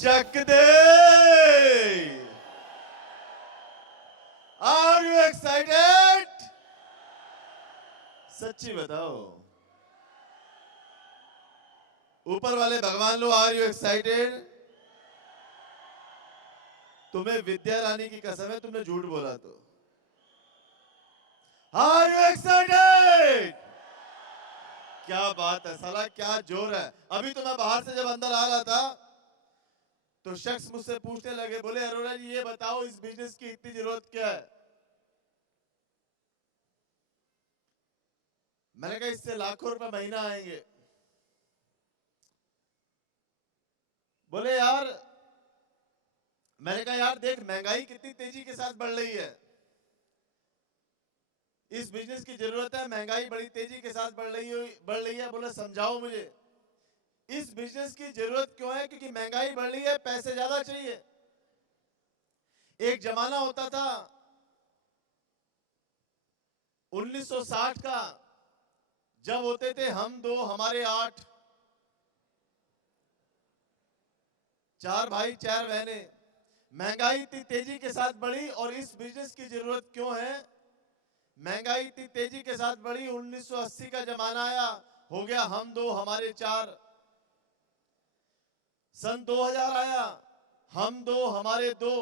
चक दे। Are you excited? सच्ची बताओ, ऊपर वाले भगवान लो, आर यू एक्साइटेड? तुम्हें विद्या रानी की कसम है, तुमने झूठ बोला तो। Are you excited? क्या बात है साला, क्या जोर है। अभी तो मैं बाहर से जब अंदर आ रहा था तो शख्स मुझसे पूछने लगे, बोले अरोड़ा जी ये बताओ इस बिजनेस की इतनी जरूरत क्या है। मैंने कहा इससे लाखों रुपए महीना आएंगे। बोले यार, मैंने कहा यार देख महंगाई कितनी तेजी के साथ बढ़ रही है, इस बिजनेस की जरूरत है, महंगाई बड़ी तेजी के साथ बढ़ रही है। बोले समझाओ मुझे इस बिजनेस की जरूरत क्यों है। क्योंकि महंगाई बढ़ रही है, पैसे ज्यादा चाहिए। एक जमाना होता था 1960 का, जब होते थे हम दो हमारे आठ, चार भाई चार बहनें। महंगाई इतनी तेजी के साथ बढ़ी और इस बिजनेस की जरूरत क्यों है। महंगाई इतनी तेजी के साथ बढ़ी, 1980 का जमाना आया, हो गया हम दो हमारे चार। सन 2000 आया, हम दो हमारे दो।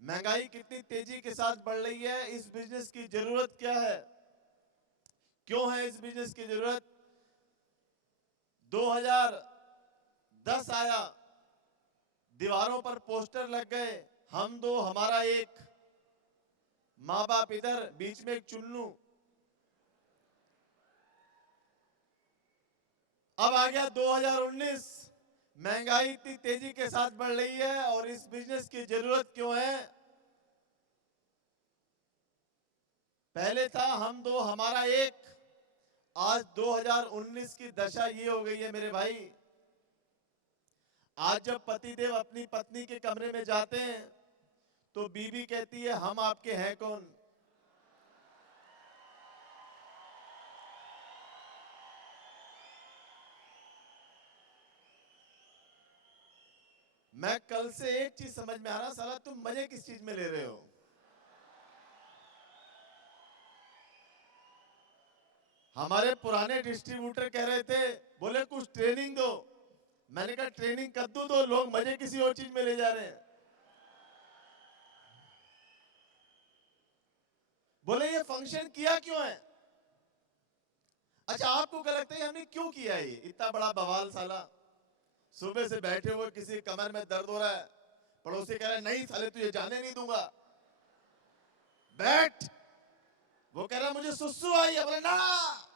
महंगाई कितनी तेजी के साथ बढ़ रही है, इस बिजनेस की जरूरत क्या है, क्यों है इस बिजनेस की जरूरत। 2010 आया, दीवारों पर पोस्टर लग गए, हम दो हमारा एक, माँ बाप इधर, बीच में एक चुन्नू। अब आ गया 2019, महंगाई इतनी तेजी के साथ बढ़ रही है और इस बिजनेस की जरूरत क्यों है। पहले था हम दो हमारा एक, आज 2019 की दशा ये हो गई है मेरे भाई। आज जब पतिदेव अपनी पत्नी के कमरे में जाते हैं तो बीवी कहती है हम आपके हैं कौन। मैं कल से एक चीज समझ में आ रहा, साला तुम मजे किस चीज में ले रहे हो। हमारे पुराने डिस्ट्रीब्यूटर कह रहे थे, बोले कुछ ट्रेनिंग दो। मैंने कहा ट्रेनिंग कर दूं तो लोग मजे किसी और चीज में ले जा रहे हैं। बोले ये फंक्शन किया क्यों है। अच्छा आपको क्या लगता है हमने क्यों किया ये इतना बड़ा बवाल। साला सुबह से बैठे हुए, किसी कमर में दर्द हो रहा है, पड़ोसी कह रहा है नहीं साले तुझे जाने नहीं दूंगा, बैठ। वो कह रहा है मुझे सुसु आई है, बोले ना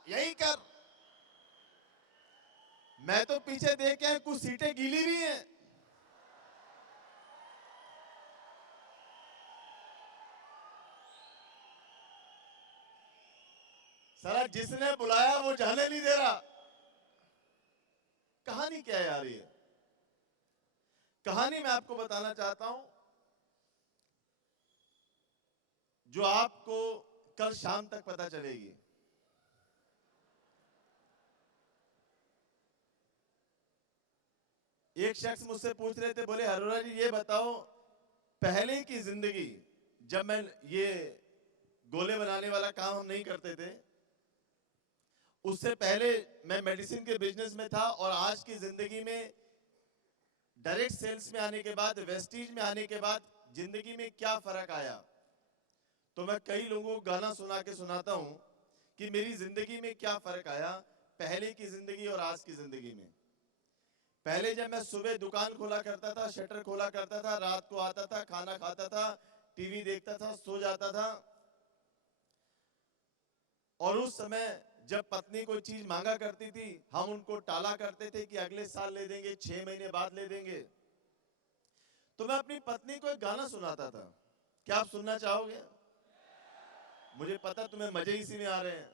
यही कर। मैं तो पीछे देख के कुछ सीटें गीली भी हैं। साला जिसने बुलाया वो जाने नहीं दे रहा। कहानी क्या है यार ये। कहानी मैं आपको बताना चाहता हूं जो आपको कल शाम तक पता चलेगी। एक शख्स मुझसे पूछ रहे थे, बोले अरोड़ा जी ये बताओ पहले की जिंदगी, जब मैं ये गोले बनाने वाला काम हम नहीं करते थे, उससे पहले मैं मेडिसिन के बिजनेस में था और आज की जिंदगी में डायरेक्ट सेल्स में आने के बाद, वेस्टीज में आने के बाद जिंदगी में क्या फर्क आया। तो मैं कई लोगों को गाना सुना के सुनाता हूं कि मेरी जिंदगी में क्या फर्क आया पहले की जिंदगी और आज की जिंदगी में। पहले जब मैं सुबह दुकान खोला करता था, शटर खोला करता था, रात को आता था, खाना खाता था, टीवी देखता था, सो जाता था, और उस समय जब पत्नी कोई चीज मांगा करती थी हम उनको टाला करते थे कि अगले साल ले देंगे, 6 महीने बाद ले देंगे। तो मैं अपनी पत्नी को एक गाना सुनाता था। क्या आप सुनना चाहोगे। मुझे पता तुम्हें मजे इसी में आ रहे हैं।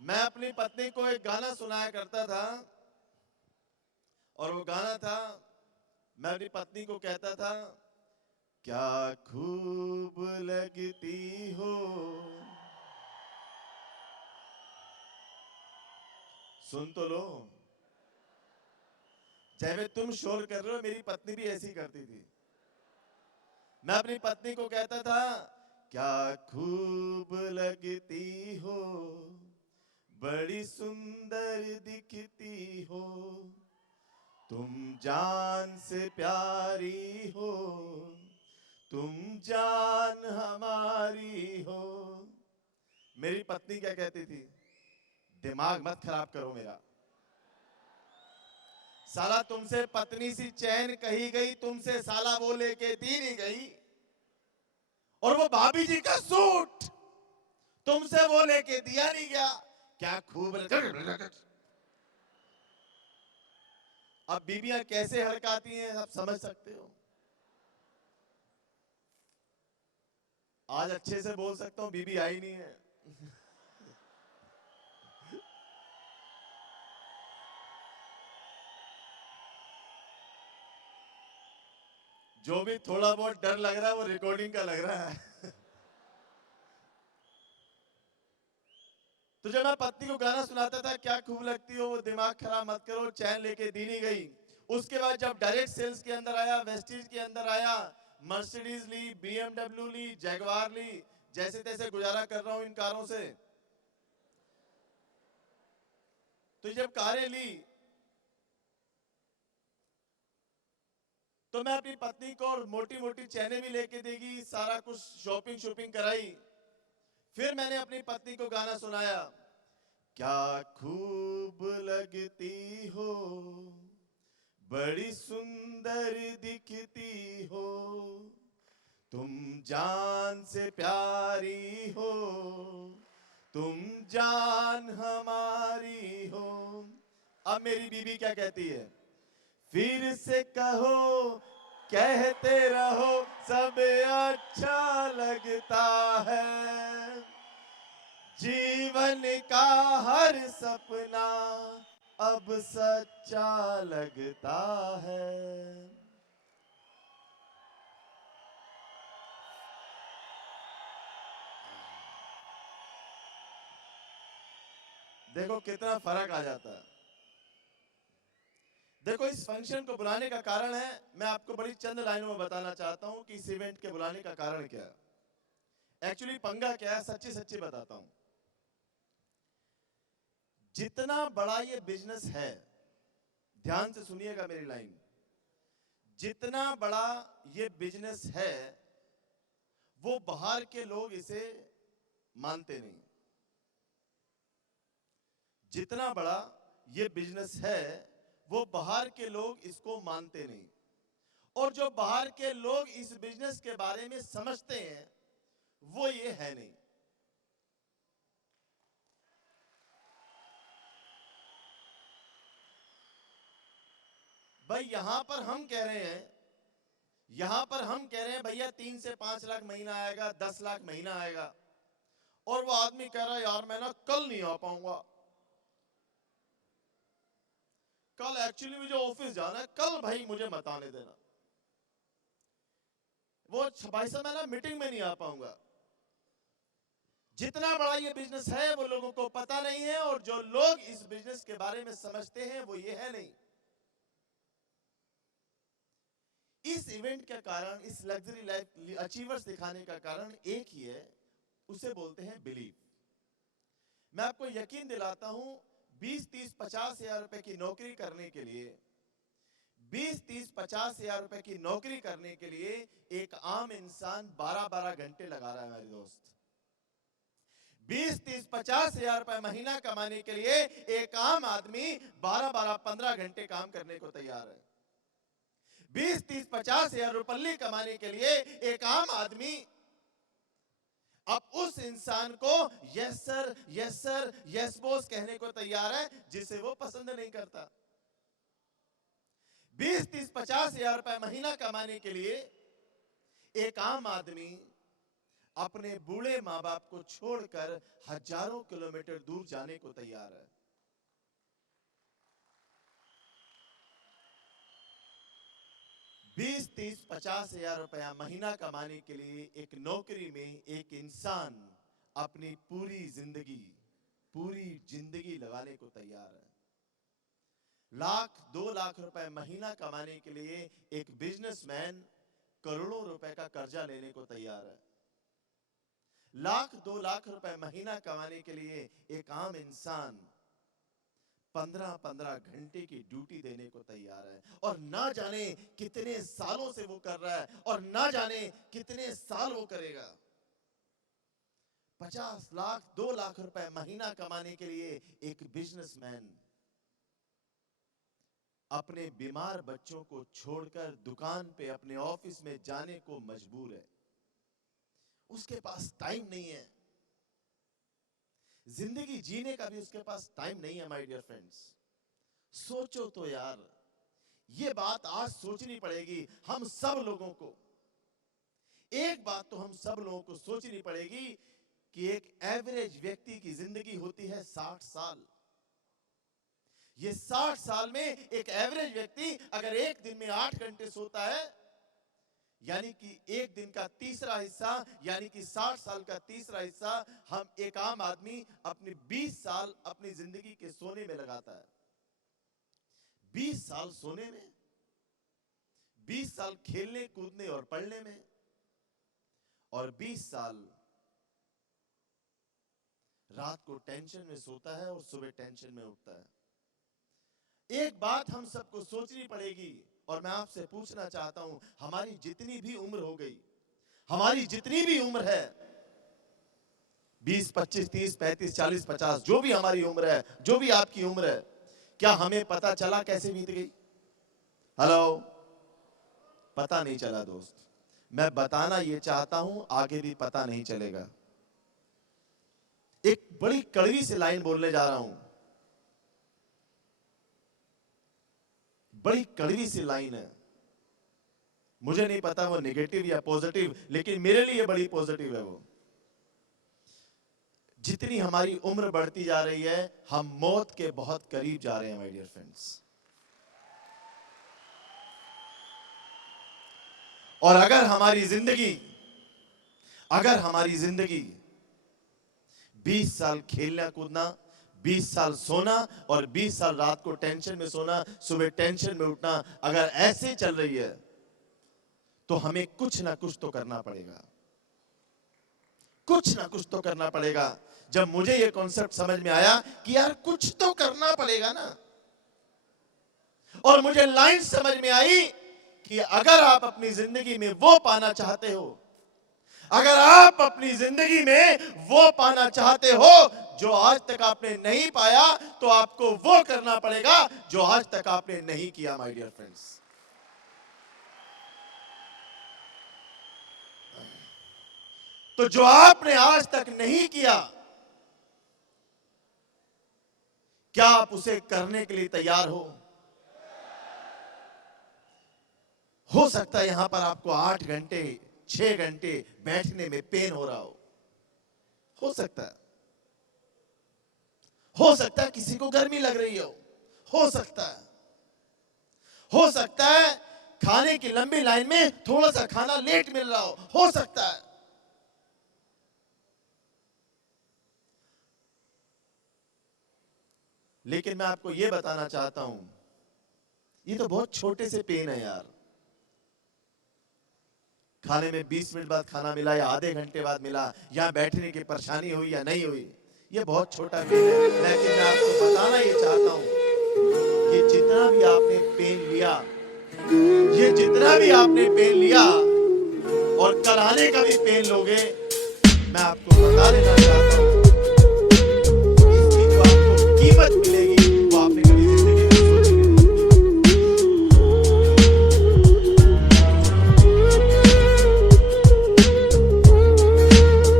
मैं अपनी पत्नी को एक गाना सुनाया करता था और वो गाना था, मैं अपनी पत्नी को कहता था, क्या खूब लगती हो, सुन तो लो, चाहे तुम शोर कर रहे हो, मेरी पत्नी भी ऐसी करती थी। मैं अपनी पत्नी को कहता था, क्या खूब लगती हो, बड़ी सुंदर दिखती हो, तुम जान से प्यारी हो, तुम जान हमारी हो। मेरी पत्नी क्या कहती थी, दिमाग मत खराब करो मेरा, साला तुमसे पत्नी सी चैन कही गई, तुमसे साला वो लेके दी नहीं गई, और वो भाभी जी का सूट तुमसे वो लेके दिया नहीं गया। क्या खूब अब बीबियां कैसे हड़काती हैं आप समझ सकते हो। आज अच्छे से बोल सकता हूं, बीबी आई नहीं है। जो भी थोड़ा बहुत डर लग रहा है वो रिकॉर्डिंग का लग रहा है। तो जब मैं पत्नी को गाना सुनाता था, क्या खूब लगती हो, वो दिमाग खराब मत करो, चैन लेके दी नहीं गई। उसके बाद जब डायरेक्ट सेल्स के अंदर आया, वेस्टीज के अंदर आया, मर्सिडीज ली, बीएमडब्ल्यू ली, जैगवार ली, जैसे तैसे गुजारा कर रहा हूं इन कारों से। तो जब कारें ली तो मैं अपनी पत्नी को मोटी मोटी चैनें भी लेके देगी, सारा कुछ शॉपिंग शॉपिंग कराई। फिर मैंने अपनी पत्नी को गाना सुनाया, क्या खूब लगती हो, बड़ी सुंदर दिखती हो, तुम जान से प्यारी हो, तुम जान हमारी हो। अब मेरी बीबी क्या कहती है, फिर से कहो, कहते रहो, सब अच्छा लगता है, जीवन का हर सपना अब सच्चा लगता है। देखो कितना फर्क आ जाता है। देखो इस फंक्शन को बुलाने का कारण है, मैं आपको बड़ी चंद लाइनों में बताना चाहता हूं कि इस इवेंट के बुलाने का कारण क्या है। एक्चुअली पंगा क्या है, सच्ची सच्ची बताता हूं। जितना बड़ा ये बिजनेस है, ध्यान से सुनिएगा मेरी लाइन, जितना बड़ा ये बिजनेस है वो बाहर के लोग इसे मानते नहीं। जितना बड़ा ये बिजनेस है वो बाहर के लोग इसको मानते नहीं, और जो बाहर के लोग इस बिजनेस के बारे में समझते हैं वो ये है नहीं। भाई यहां पर हम कह रहे हैं, यहां पर हम कह रहे हैं भैया 3 से 5 लाख महीना आएगा, 10 लाख महीना आएगा, और वो आदमी कह रहा है यार मैं ना कल नहीं आ पाऊंगा, कल एक्चुअली मुझे ऑफिस जाना है, कल भाई मुझे मत आने देना, वो भाई साहब मैं ना मीटिंग में नहीं आ पाऊंगा। जितना बड़ा ये बिजनेस है वो लोगों को पता नहीं है, और जो लोग इस बिजनेस के बारे में समझते हैं वो ये है नहीं। इस इवेंट के कारण, इस लग्जरी लाइफ अचीवर्स दिखाने का कारण एक ही है, उसे बोलते हैं बिलीव। मैं आपको यकीन दिलाता हूं, 20-30-50 हजार रुपए की नौकरी करने के लिए, 20-30-50 हजार रुपए की नौकरी करने के लिए एक आम इंसान 12-12 घंटे लगा रहा है मेरे दोस्त। 20-30-50 हजार रुपए महीना कमाने के लिए एक आम आदमी 12-12-15 घंटे काम करने को तैयार है। 20-30-50 हजार रुपये कमाने के लिए एक आम आदमी अब उस इंसान को yes sir, yes sir, yes boss कहने को तैयार है जिसे वो पसंद नहीं करता। 20-30-50 हजार रुपए महीना कमाने के लिए एक आम आदमी अपने बूढ़े मां बाप को छोड़कर हजारों किलोमीटर दूर जाने को तैयार है। 20-30-50 हजार रुपया महीना कमाने के लिए एक नौकरी में एक इंसान अपनी पूरी जिंदगी लगाने को तैयार है। लाख 2 लाख रुपए महीना कमाने के लिए एक बिजनेसमैन करोड़ों रुपए का कर्जा लेने को तैयार है। लाख 2 लाख रुपए महीना कमाने के लिए एक आम इंसान 15-15 घंटे की ड्यूटी देने को तैयार है, और ना जाने कितने सालों से वो कर रहा है, और ना जाने कितने साल वो करेगा। 50 लाख 2 लाख रुपए महीना कमाने के लिए एक बिजनेसमैन अपने बीमार बच्चों को छोड़कर दुकान पे अपने ऑफिस में जाने को मजबूर है। उसके पास टाइम नहीं है, जिंदगी जीने का भी उसके पास टाइम नहीं है। माय डियर फ्रेंड्स, सोचो तो यार, ये बात आज सोचनी पड़ेगी हम सब लोगों को। एक बात तो हम सब लोगों को सोचनी पड़ेगी कि एक एवरेज व्यक्ति की जिंदगी होती है 60 साल। ये 60 साल में एक एवरेज व्यक्ति अगर एक दिन में 8 घंटे सोता है, यानी कि एक दिन का तीसरा हिस्सा, यानी कि 60 साल का तीसरा हिस्सा हम एक आम आदमी अपने 20 साल अपनी जिंदगी के सोने में लगाता है। 20 साल सोने में, 20 साल खेलने कूदने और पढ़ने में, और 20 साल रात को टेंशन में सोता है और सुबह टेंशन में उठता है। एक बात हम सबको सोचनी पड़ेगी, और मैं आपसे पूछना चाहता हूं, हमारी जितनी भी उम्र हो गई, हमारी जितनी भी उम्र है, 20, 25, 30, 35, 40, 50, जो भी हमारी उम्र है, जो भी आपकी उम्र है, क्या हमें पता चला कैसे बीत गई? हेलो, पता नहीं चला दोस्त। मैं बताना ये चाहता हूं, आगे भी पता नहीं चलेगा। एक बड़ी कड़वी सी लाइन बोलने जा रहा हूं, बड़ी कड़वी सी लाइन है। मुझे नहीं पता वो नेगेटिव या पॉजिटिव, लेकिन मेरे लिए बड़ी पॉजिटिव है वो। जितनी हमारी उम्र बढ़ती जा रही है, हम मौत के बहुत करीब जा रहे हैं माय डियर फ्रेंड्स। और अगर हमारी जिंदगी 20 साल खेलना कूदना, 20 साल सोना और 20 साल रात को टेंशन में सोना, सुबह टेंशन में उठना, अगर ऐसे चल रही है तो हमें कुछ ना कुछ तो करना पड़ेगा, कुछ ना कुछ तो करना पड़ेगा। जब मुझे ये कॉन्सेप्ट समझ में आया कि यार कुछ तो करना पड़ेगा ना, और मुझे लाइन समझ में आई कि अगर आप अपनी जिंदगी में वो पाना चाहते हो, अगर आप अपनी जिंदगी में वो पाना चाहते हो जो आज तक आपने नहीं पाया, तो आपको वो करना पड़ेगा जो आज तक आपने नहीं किया माय डियर फ्रेंड्स। तो जो आपने आज तक नहीं किया, क्या आप उसे करने के लिए तैयार हो? हो सकता है यहां पर आपको 8 घंटे 6 घंटे बैठने में पेन हो रहा हो सकता है। हो सकता है किसी को गर्मी लग रही हो सकता है खाने की लंबी लाइन में थोड़ा सा खाना लेट मिल रहा हो सकता है। लेकिन मैं आपको यह बताना चाहता हूं, ये तो बहुत छोटे से पेन है यार। खाने में 20 मिनट बाद खाना मिला या आधे घंटे बाद मिला, या बैठने की परेशानी हुई या नहीं हुई, ये बहुत छोटा पेन है। लेकिन मैं आपको बताना ये चाहता हूं कि जितना भी आपने पेन लिया और कल आने का भी पेन लोगे, मैं आपको बता देना चाहता हूं, इसकी जो आपको कीमत मिलेगी वो आपने कभी जिंदगी में सोची नहीं।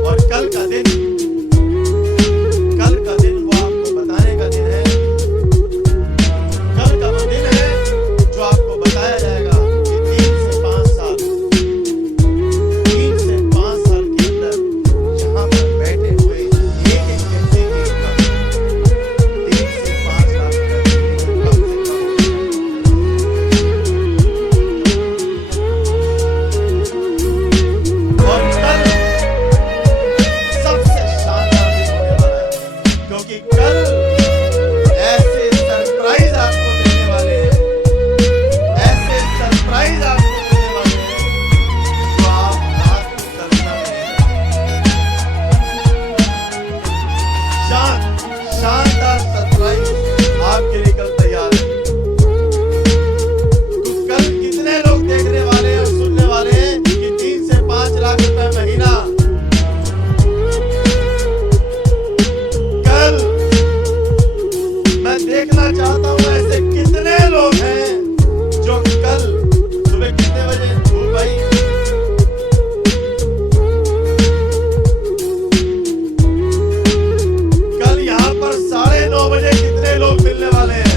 और कल का दिन वो आपको बताने का दिन है मैं देखना चाहता हूं ऐसे कितने लोग हैं जो कल सुबह कितने बजे भाई कल यहां पर 9:30 बजे कितने लोग मिलने वाले हैं?